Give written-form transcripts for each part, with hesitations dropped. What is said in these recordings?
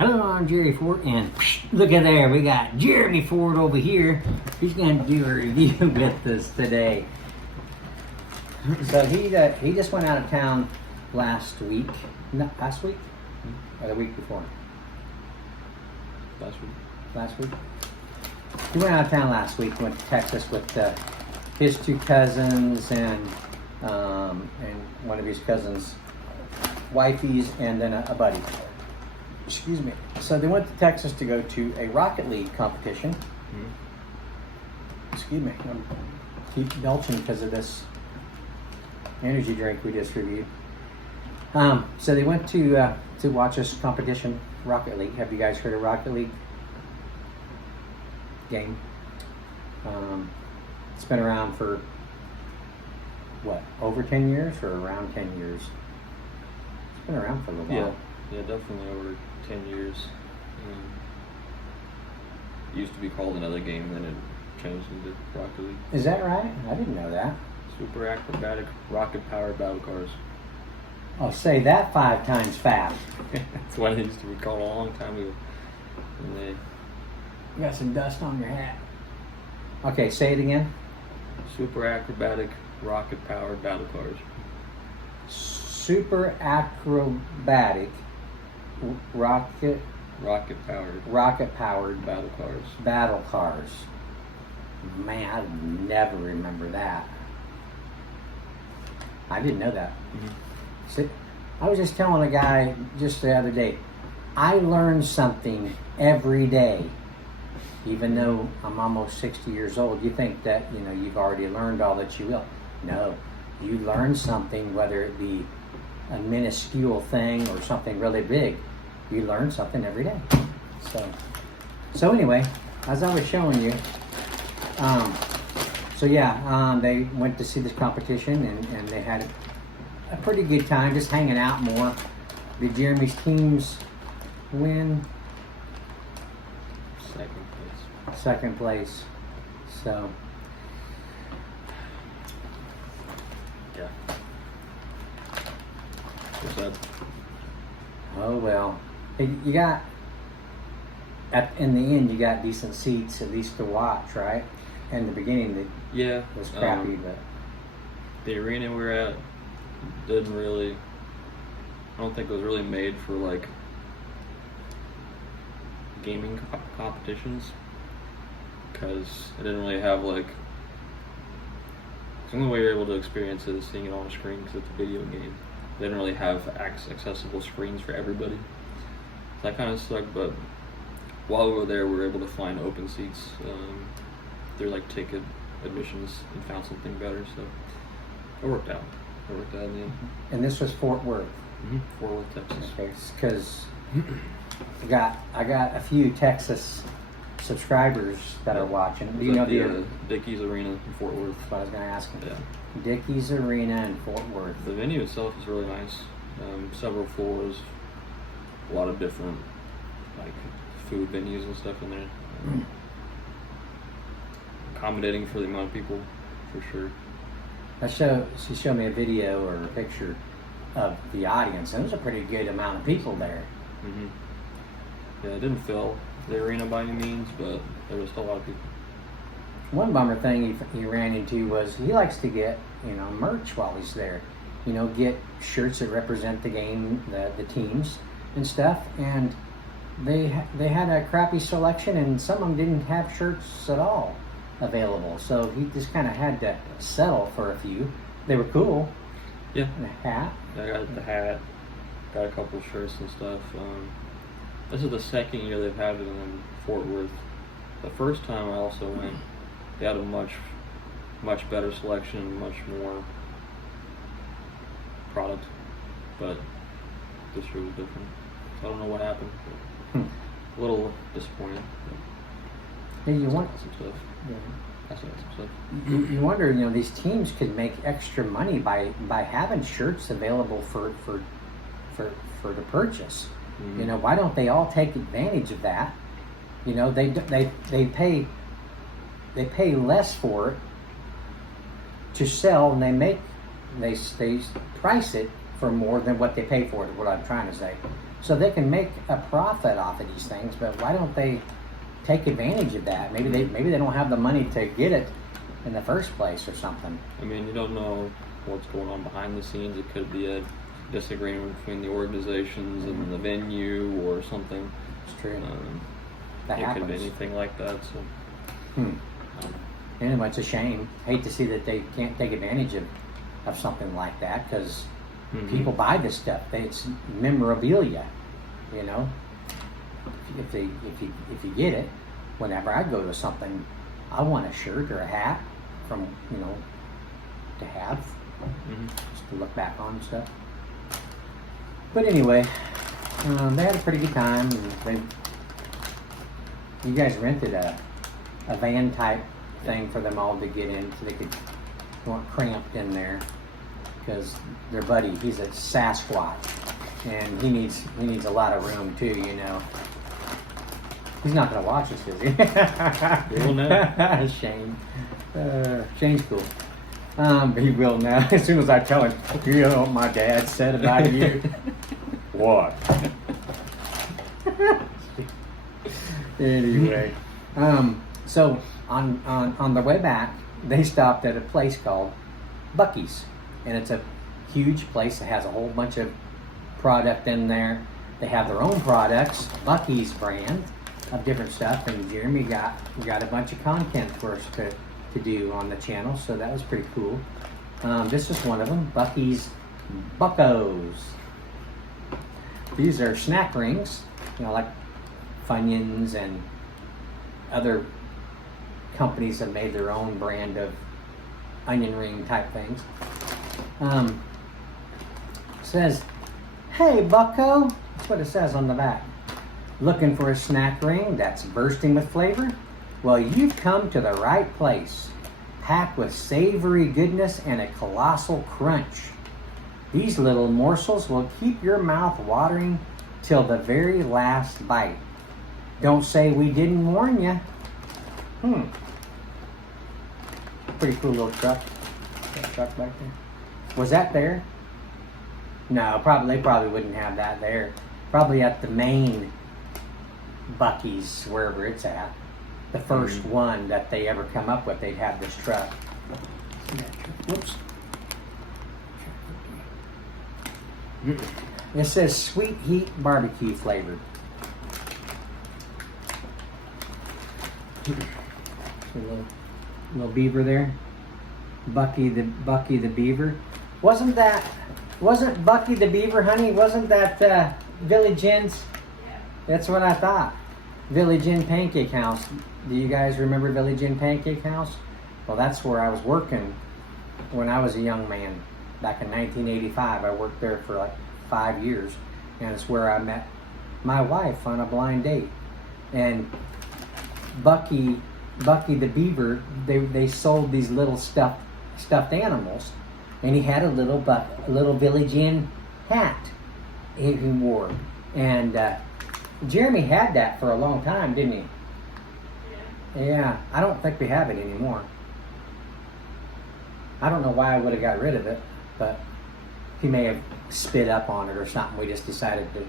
Hello, I'm Jerry Ford, and look at there, we got Jeremy Ford over here. He's going to do a review with us today. So he just went out of town last week. No, last week? Or the week before? Last week. Last week? He went out of town last week, went to Texas with his two cousins and one of his cousins' wifeys and then a buddy. Excuse me. So they went to Texas to go to a Rocket League competition. Excuse me. I'm keep belching because of this energy drink we just reviewed. So they went to watch this competition, Rocket League. Have you guys heard of Rocket League game? It's been around for what, over 10 years or around 10 years? It's been around for a little while. Yeah, definitely over 10 years. It used to be called another game, then it changed into Rocket League. Is that right? I didn't know that. Super acrobatic, rocket-powered battle cars. I'll say that 5 times fast. That's what it used to be called a long time ago. And they You got some dust on your hat. Okay, say it again. super acrobatic, rocket-powered battle cars. Super acrobatic rocket powered battle cars. Man, I never remember that. I didn't know that. See, I was just telling a guy just the other day, I learn something every day. Even though I'm almost 60 years old, you think that you've already learned all that you will. No, you learn something, whether it be a minuscule thing or something really big. You learn something every day. So anyway, as I was showing you, they went to see this competition and they had a pretty good time just hanging out more. Did Jeremy's teams win? Second place. So yeah. What's that? Oh well. You got in the end you got decent seats at least to watch, right? In the beginning it was crappy, but the arena we were at didn't really, I don't think it was really made for like gaming competitions, because it didn't really have like, the only way you're able to experience it is seeing it on a screen because it's a video game. They didn't really have accessible screens for everybody. So that kind of sucked, but while we were there, we were able to find open seats. They're like ticket admissions and found something better, so it worked out. It worked out in the end. And this was Fort Worth. Fort Worth, Texas. Okay, because I got a few Texas subscribers that are watching. Do you know the Buc-ee's Arena in Fort Worth? That's what I was going to ask him. Yeah. Buc-ee's Arena in Fort Worth. The venue itself is really nice. Several floors, a lot of different like food venues and stuff in there. Accommodating for the amount of people, for sure. She showed me a video or a picture of the audience, and it was a pretty good amount of people there. Yeah, it didn't fill the arena by any means, but there was still a lot of people. One bummer thing he ran into was he likes to get merch while he's there. Get shirts that represent the game, the teams and stuff. And they had a crappy selection, and some of them didn't have shirts at all available. So he just kind of had to settle for a few. They were cool. Yeah. And a hat. I got the hat. Got a couple shirts and stuff. This is the second year they've had it in Fort Worth. The first time I also went, they had a much better selection, much more product, but this year was different. So I don't know what happened. A little disappointed. Hey, you want some stuff. Yeah. That's some stuff. You wonder, these teams could make extra money by having shirts available for the purchase. Why don't they all take advantage of that? They pay less for it to sell, and they price it for more than what they pay for it, is what I'm trying to say. so they can make a profit off of these things. But why don't they take advantage of that? Maybe they don't have the money to get it in the first place or something. I mean, you don't know what's going on behind the scenes. It could be a disagreement between the organizations and the venue or something. It's true. It could be anything like that. So. Anyway, it's a shame. Hate to see that they can't take advantage of something like that, because people buy this stuff. It's memorabilia, you know. If you get it, whenever I go to something, I want a shirt or a hat from, you know, to have, just to look back on and stuff. But anyway, they had a pretty good time. You guys rented a van type thing for them all to get in, so they weren't cramped in there, because their buddy, he's a Sasquatch, and he needs a lot of room too, you know. He's not gonna watch us, is he? He will now. Shane. Shane's cool. But he will now. As soon as I tell him, you know what my dad said about you. What? Anyway, so on the way back, they stopped at a place called Buc-ee's, and it's a huge place that has a whole bunch of product in there. They have their own products, Buc-ee's brand of different stuff, and Jeremy got a bunch of content for us to do on the channel, so that was pretty cool. This is one of them, Buc-ee's Buc-o's. These are snack rings, you know, like Funyuns and other companies have made their own brand of onion ring type things. It says, "Hey Buc-o," that's what it says on the back. "Looking for a snack ring that's bursting with flavor? Well, you've come to the right place. Packed with savory goodness and a colossal crunch. These little morsels will keep your mouth watering till the very last bite. Don't say we didn't warn you." Pretty cool little truck. That truck back there. Was that there? No, they probably wouldn't have that there. Probably at the main Buc-ee's, wherever it's at. The first one that they ever come up with, they'd have this truck. Whoops. It says sweet heat barbecue flavored. Little beaver there. Buc-ee the beaver. Wasn't Buc-ee the beaver, honey? Wasn't that Village Inn's? Yeah. That's what I thought. Village Inn Pancake House. Do you guys remember Village Inn Pancake House? Well, that's where I was working when I was a young man. Back in 1985, I worked there for like 5 years, and it's where I met my wife on a blind date. And Buc-ee the beaver, they sold these little stuffed animals, and he had a little Village Inn hat he wore. And Jeremy had that for a long time, didn't he? Yeah, I don't think we have it anymore. I don't know why I would have got rid of it, but he may have spit up on it or something. We just decided to,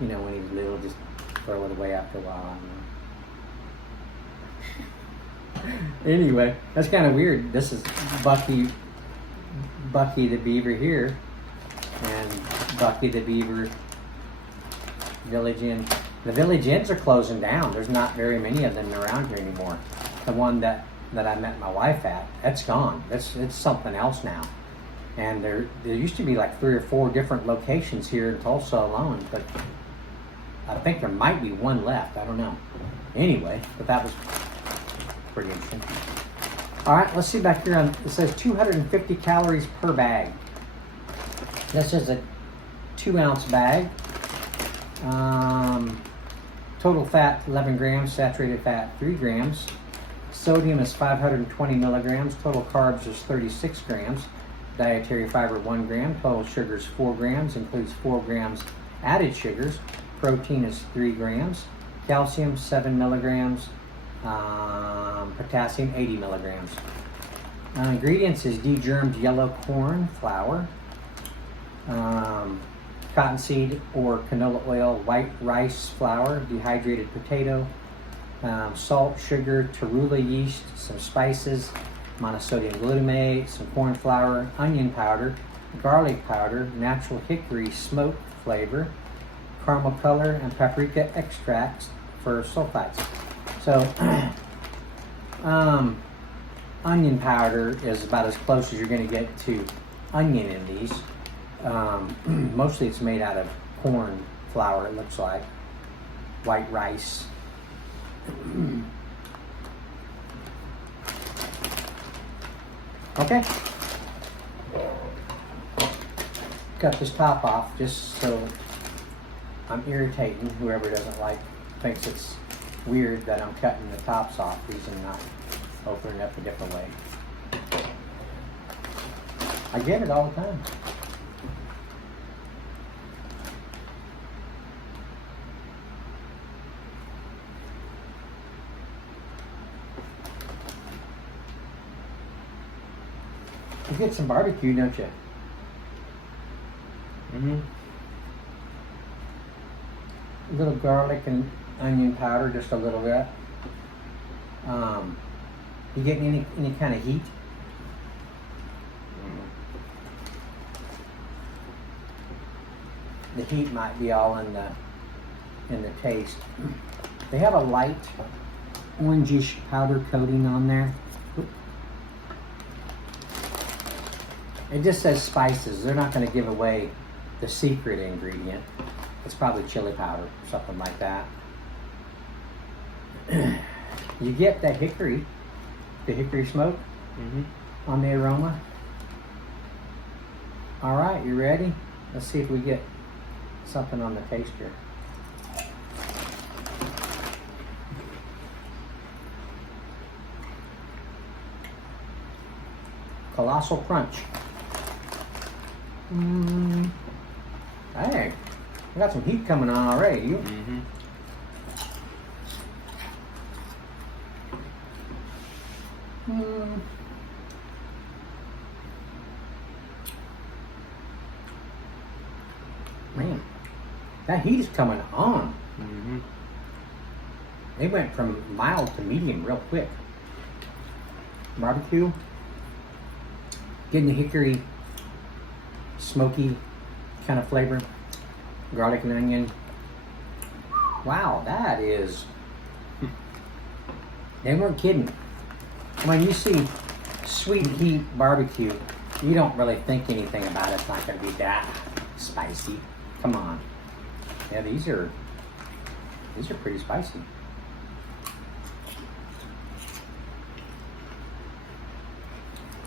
you know, when he was little, just throw it away after a while. Anyway, that's kind of weird. This is Buc-ee the beaver here, and Buc-ee the beaver Village Inn. The Village Inns are closing down. There's not very many of them around here anymore. The one that I met my wife at, that's gone. It's something else now. And there used to be like 3 or 4 different locations here in Tulsa alone, but I think there might be one left. I don't know. Anyway, but that was pretty interesting. All right, let's see back here. It says 250 calories per bag. This is a 2-ounce bag. Total fat 11 grams, saturated fat 3 grams. Sodium is 520 milligrams. Total carbs is 36 grams. Dietary fiber 1 gram. Total sugars 4 grams. Includes 4 grams added sugars. Protein is 3 grams. Calcium 7 milligrams. Potassium 80 milligrams. Ingredients is degermed yellow corn flour. cottonseed or canola oil, white rice flour, dehydrated potato, salt, sugar, torula yeast, some spices, monosodium glutamate, some corn flour, onion powder, garlic powder, natural hickory smoke flavor, caramel color, and paprika extracts for sulfites. So, onion powder is about as close as you're going to get to onion in these. Mostly it's made out of corn flour, it looks like. White rice. Okay. Cut this top off just so I'm irritating whoever doesn't like, thinks it's weird that I'm cutting the tops off these and not opening up a different way. I get it all the time. You get some barbecue, don't you? Mm-hmm. A little garlic and onion powder, just a little bit. You getting any kind of heat? The heat might be all in the taste. They have a light orangish powder coating on there. It just says spices. They're not going to give away the secret ingredient. It's probably chili powder, something like that. You get the hickory smoke on the aroma. All right, you ready? Let's see if we get something on the taste here. Colossal crunch. Hey, I got some heat coming on already. You? Mm-hmm. Man, that heat is coming on. Mm-hmm. They went from mild to medium real quick. Barbecue. Getting the hickory, smoky kind of flavor. Garlic and onion. Wow, that is... They weren't kidding. When you see sweet heat barbecue, you don't really think anything about it. It's not going to be that spicy. Come on. Yeah, these are pretty spicy.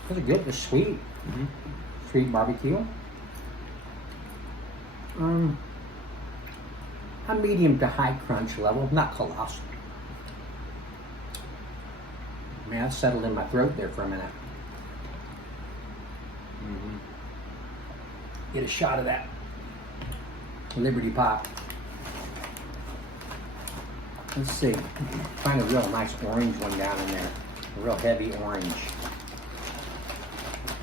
Those are good. They're sweet. Mm-hmm. Sweet barbecue. A medium to high crunch level, not colossal. Man, that settled in my throat there for a minute. Mm-hmm. Get a shot of that Liberty Pop. Let's see. Find a real nice orange one down in there. A real heavy orange.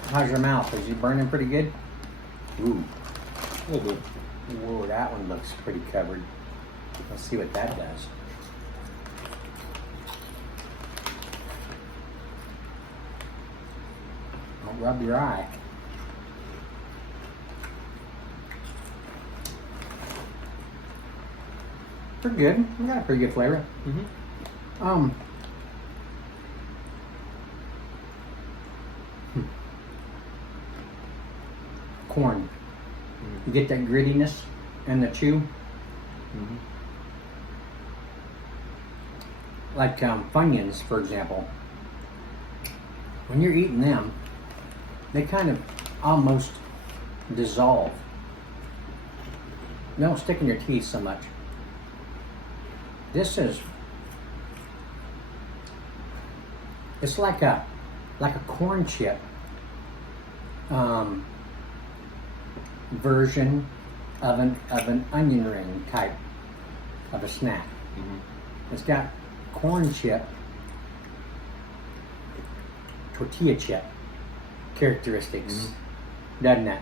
How's your mouth? Is it burning pretty good? Ooh. A little bit. Whoa, that one looks pretty covered. Let's see what that does. Don't rub your eye. Pretty good. We got a pretty good flavor. Mm-hmm. Corn. You get that grittiness and the chew. Mm-hmm. Like Funyuns, for example. When you're eating them, they kind of almost dissolve. They don't stick in your teeth so much. This is, it's like a corn chip version of an onion ring type of a snack. Mm-hmm. It's got corn chip, tortilla chip characteristics, doesn't it?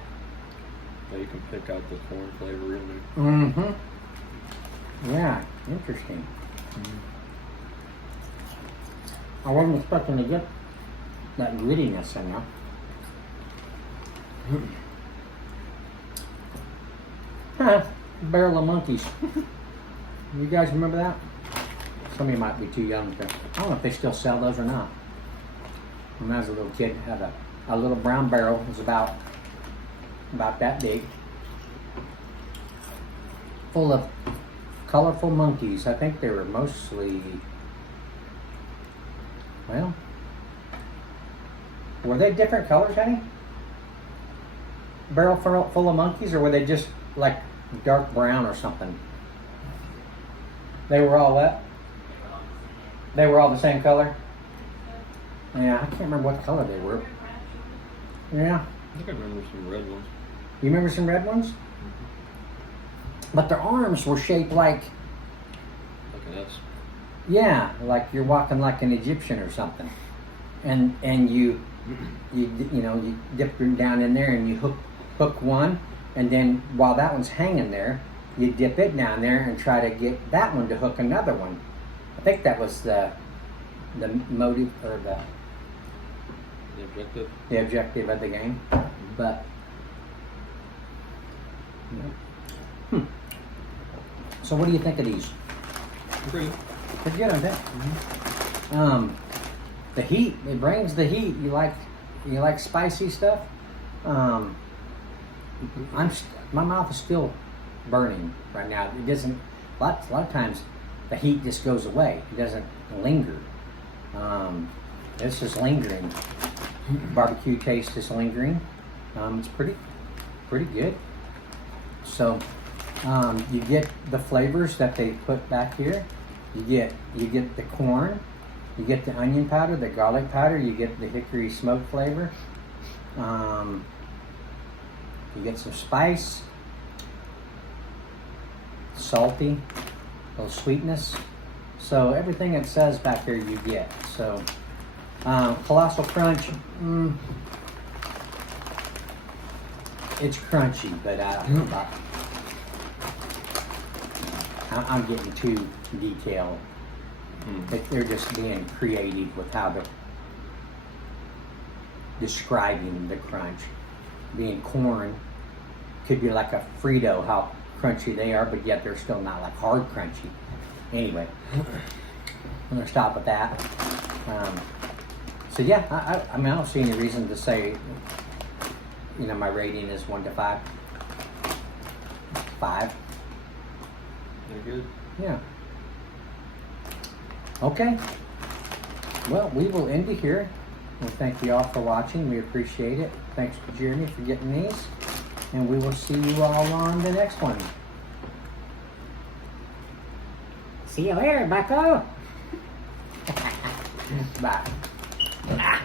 that you can pick out the corn flavor in there. Mm-hmm. Yeah, interesting. I wasn't expecting to get that grittiness in there. Huh, Barrel of Monkeys. You guys remember that? Some of you might be too young to. I don't know if they still sell those or not. When I was a little kid, I had a little brown barrel. It was about that big, full of colorful monkeys. I think they were mostly, well, were they different colors, honey? Barrel full of monkeys, or were they just like dark brown or something? They were all what? They were all the same color? Yeah, I can't remember what color they were. Yeah. I think I remember some red ones. You remember some red ones? But their arms were shaped like, Like an S. yeah, like you're walking like an Egyptian or something. And you dip them down in there and you hook one, and then while that one's hanging there, you dip it down there and try to get that one to hook another one. I think that was the motive or the objective of the game. But yeah. So what do you think of these? Pretty. Pretty good, aren't they? The heat, it brings the heat. You like spicy stuff? My mouth is still burning right now. It doesn't. A lot of times, the heat just goes away. It doesn't linger. It's just lingering. Barbecue taste is lingering. It's pretty good. So you get the flavors that they put back here. You get the corn. You get the onion powder, the garlic powder. You get the hickory smoke flavor. You get some spice, salty, a little sweetness. So everything it says back here you get. So Colossal Crunch, it's crunchy, but I'm getting too detailed. They're just being creative with how they're describing the crunch. Being corn, could be like a Frito, how crunchy they are, but yet they're still not like hard crunchy. Anyway, I'm gonna stop with that. So yeah, I mean, I don't see any reason to say, my rating is 1 to 5. 5. They're good. Yeah. Okay. Well, we will end it here. We thank you all for watching. We appreciate it. Thanks to Jeremy for getting these. And we will see you all on the next one. See you later, Buc-o. Bye.